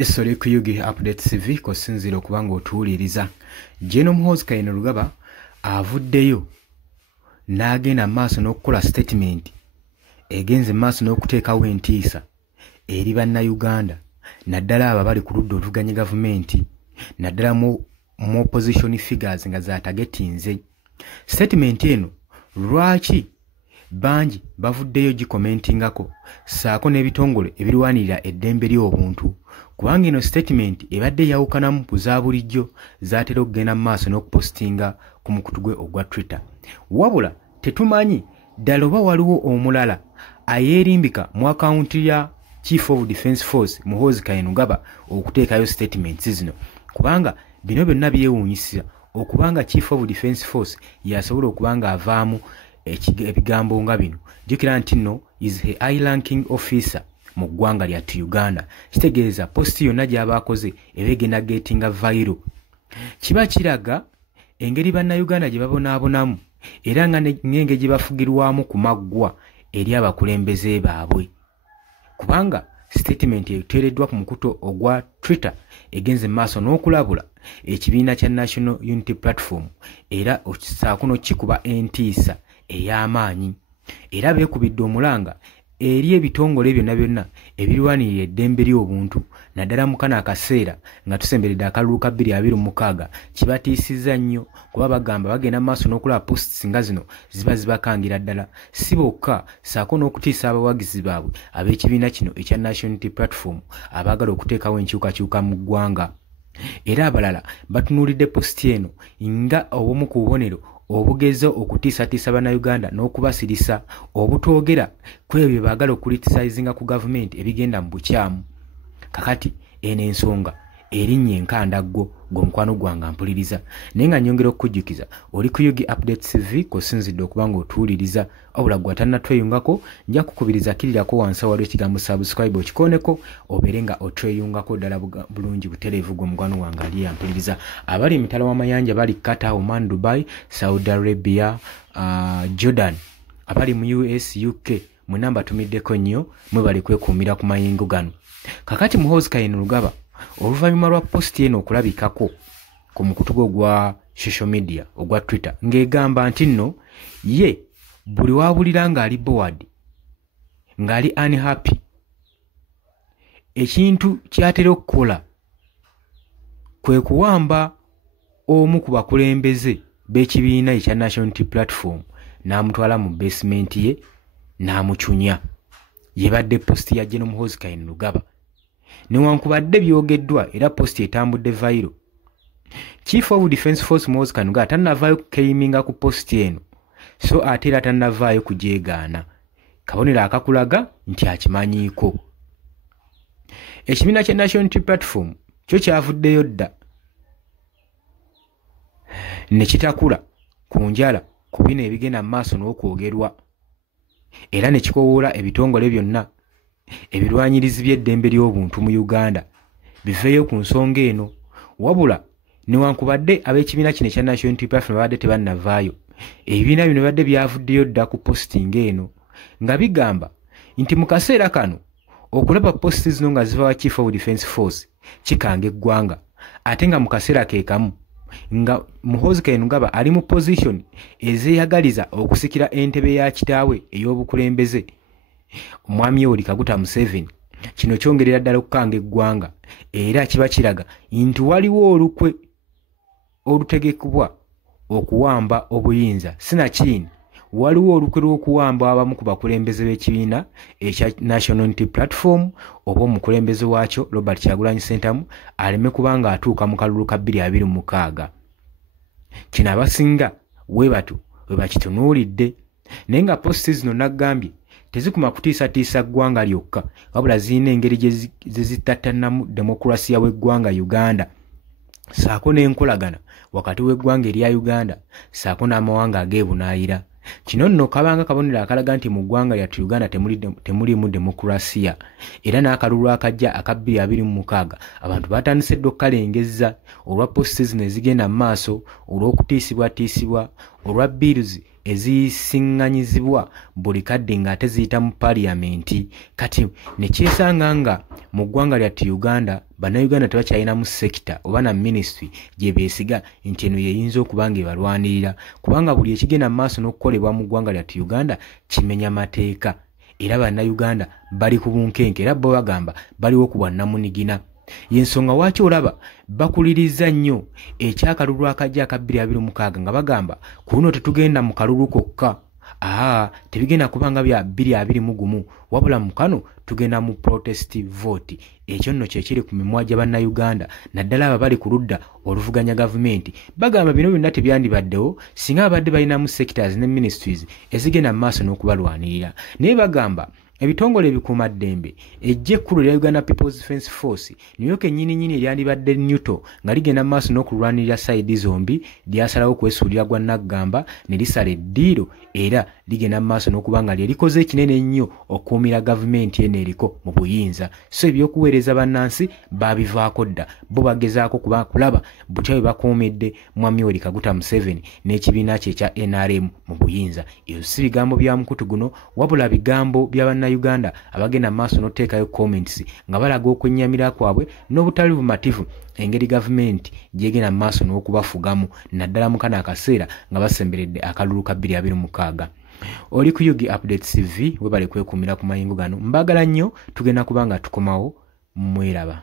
Essole kuyugi update CV ko sinziro kubanga otuuliriza. Jeno Muhoozi Kainerugaba avuddeyo n'agenda maaso n'okukola statement egenze maaso n'okuteekawo entiisa eri bannayuganda naddala abo bali ku ludda oluvuganya gavumenti naddala mu opposition figures nga zaatagetinze. Statement eno lwaki bangi bavuddeyo gikomentingako saako n'ebitongole ebirwanirira eddembe ly'obuntu kubanga eno statement ebadde yawukanamu ku za bulijjo zaatera okugenda mu maaso n'okupostinga ku mukutu gwe ogwa Twitter. Wabula tetumanyi ddala oba waliwo omulala ayeerimbika mu akaunti ya Chief of Defence Force Muhoozi Kainerugaba okuteekayo statements zino kubanga bino byonna byewuunyisa okubanga Chief of Defence Force yasobola okubanga avaamu ebigambo nga bino. Jjukira nti nno is a high ranking officer mu ggwanga lyattu Uganda. Kitegeeza posti yonna gy'aba akoze ebegenda getinga viral. Kiba kiraga engeri bannayuganda gye babonaabonamu era nga ng'engeri gye bafugirwamu ku maggwa eri abakulembeze baabwe. Kubanga statement eteereddwa ku mukuto ogwa Twitter egenze maaso n'okulabula ekibiina kya National Unity Platform era saako n'okikuba entiisa ey'amaanyi era beekubidde omulanga eri ebitongole byonna ebirwanirira eddembe ly'obuntu naddala mu kano akaseera nga tusemberedde akalulu ka 2026 kibatiisizza nnyo kuba bagamba bagenda maaso n'okulaba posts nga zino ziba zibakangira ddala si bokka saako n'okutiisa abawagizi baabwe ab'ekibiina kino ekya National Unity Platform abaagala okuteekawo enkyukakyuka mu ggwanga. Era abalala batunuulidde posti eno nga obumu ku bubonero obugezo okutiisatiisa bannayuganda n'okubasirisa obutoogera ku ebyo bye baagala okulitisayizinga ku gavumenti ebigenda mu bukyamu. Kakati eno ensonga erinnya enkandaggo gw'omukwano gwange mpuliriza naye nga nnyongera okukujjukiza oli ku Yugi Update CV kosinzidde okuba ng'otuwuliriza wabula gwe atannatweyungako nja kukubiriza kirirako wansi waliwo ekigambo subscribe okikooneko obeere nga otweyungako ddala bulungi butereevu gw'omukwano wange ali yampuliriza. Abali emitala w'amayanja bali Qatar, Oman, Dubai, Saudi Arabia, Jordan, abali mu US, UK mwenna mbatumiddeko nnyo mwe bali kwekuumira ku mayingo gano. Kakati Muhoozi Kainerugaba oluvannyuma lwa posti eno okulabikako ku mukutu gwe ogwa social media ogwa Twitter ng'egamba nti nno ye buli wabulira ng'ali bored ng'ali unhappy ekintu ky'atera okukola kwe kuwamba omu ku bakulembeze b'ekibiina ekya National Unity Platform n'amutwala mu basement ye n'amucunya. Yebadde posti ya Jeno Muhoozi Kainerugaba newankubadde byogeddwa era posti etambudde viral. Chief of Defence Force Muhoozi Kainerugaba tannavaayo kukeiminga ku posti eno so ate era tannavaayo kujeegaana. Kabonero akakulaga nti akimanyiiko. Ekibiina kya National Unity Platform kyo kyavuddeyo dda ne kitakula ku njala ku bino ebigenda mu maaso n'okwogerwa era ne kikowoola ebitongole byonna ebirwanyirizi by'eddembe ly'obuntu mu Uganda biveeyo ku nsonga eno. Wabula newankubadde ab'ekibiina kino ekya National Unity Platform babadde tebannavaayo ebibiina bino bibadde byavuddeyo dda ku posting eno nga bigamba nti mu kaseera kano okulaba posti zino nga ziva wa Chief of Defence Force kikanga eggwanga ate nga mu kaseera ke kamu nga Muhoozi Kainerugaba ali mu position ezeeyagaliza okusikira entebe ya kitaawe ey'obukulembeze Omwami Yoweri Kaguta Museveni. Kino kyongerera ddala okukanga eggwanga era kiba kiraga nti waliwo olukwe olutegekebwa okuwamba obuyinza sinakini waliwo olukwe lw'okuwamba abamu ku bakulembeze b'ekibiina ekya National Unity Platform oba omukulembeze waakyo Robert Kyagulanyi Ssentamu aleme kubanga atuuka mu kalulu ka 2026. Kino abasinga weebatu we bakitunuulidde naye nga posti zino naggambye tezikuma kutiisatiisa ggwanga lyokka wabula zirina engeri gye zitattanamu demokulasiya w'eggwanga Uganda saako n'enkolagana wakati w'eggwanga erya Uganda saako n'amawanga ag'ebunaayira. Kino nno kabanga kabonero akalaga nti mu ggwanga lyattu Uganda temulimu demokulasiya era n'akalulu akajja aka 2026 abantu batandise dda okukalengezza olwa posti zino ezigenda mu maaso olw'okutiisibwatiisibwa olwa bills ezisiŋŋanyizibwa buli kadde ng'ate ziyita mu paliamenti. Kati ne kyesanga nga mu ggwanga lyattu Uganda bannayuganda tebakyalinamu sekita oba na ministry gye beesiga nti eno yeyinza okuba nga ebalwanirira, kubanga buli ekigenda mu maaso n'okukolebwa mu ggwanga lyattu Uganda kimenya mateeka, era bannayuganda bali ku bunkenke era bo bagamba baliwo ku bwannamunigina. Yensonga lwaki olaba bakuliriza nnyo ekyakalulu akajja aka 2026 nga bagamba ku luno tetugenda mu kalulu kokka, tebigenda kubanga bya 2021 wabula mu kano tugenda mu protest vote. Ekyo nno kyekiri ku mimwa gya bannayuganda naddala abo bali ku ludda oluvuganya gavumenti. Bagamba bino byonna tebyandibaddewo singa abadde balinamu sectors ne ministries ezigenda mu maaso n'okubalwanirira. Naye bagamba ebitongole ebikuumaddembe ejje ekkulu lya Uganda People's Defence Force niyo kennyini eryandibadde nnyuto nga ligenda mu maaso n'okulwanirira sayidi zombi lyasalawo kwesuulira gwa Naggamba ne lisala eddiiro era ligenda mu maaso n'okuba nga lyerikoze ekinene ennyo okuumira gavumenti eno eriko mu buyinza. So ebyokuweereza bannansi babivaako dda, bo bagezaako kulaba butya bwe bakuumidde Mwami Yoweri Kaguta Museveni n'ekibiina kye ekya NRM mu buyinza. Ebyo si bigambo bya mukutu guno wabula bigambo bya Uganda abagenda maaso n'oteekayo comments nga balaga okwennyamira kwabwe n'obutali bumativu engeri gavumenti gyegenda maaso n'okubafugamu naddala mu kano akaseera nga basemberedde akalulu ka 2026. Oli ku Yugi Updates TV webale kwekuumira ku mayingo gano. Mbagala nnyo, tugenda kubanga tukomawo, mweraba.